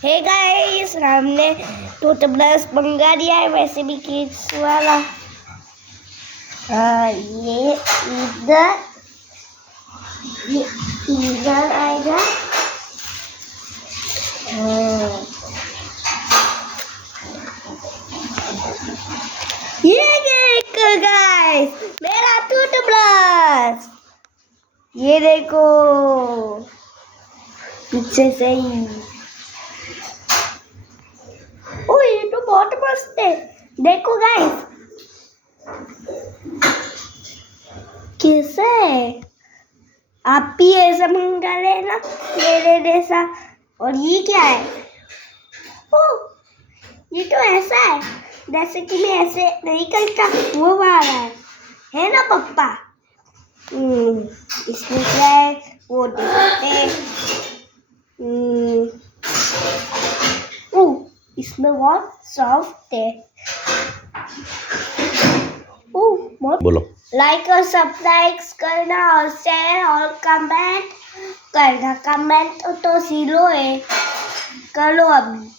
Hey guys, हमने toothbrush मंगा दिया है वैसे भी किड्स वाला। ये इधर आएगा। ये देखो गाइस, मेरा टूथब्रश। ये देखो पीछे से ही। ओ ये तो बहुत मस्त है, देखो गाइस कैसा है। आप भी ऐसा मंगा लेना मेरे जैसा। और ये क्या है? ओ ये तो ऐसा है जैसे कि मैं ऐसे नहीं करता, वो वाला है ना पप्पा? इसमें क्या है वो देखते हैं। इसमें बहुत सॉफ्ट है। बोलो। लाइक और सब्सक्राइब करना और शेयर और कमेंट करना। कमेंट तो 0 है, कर लो अभी।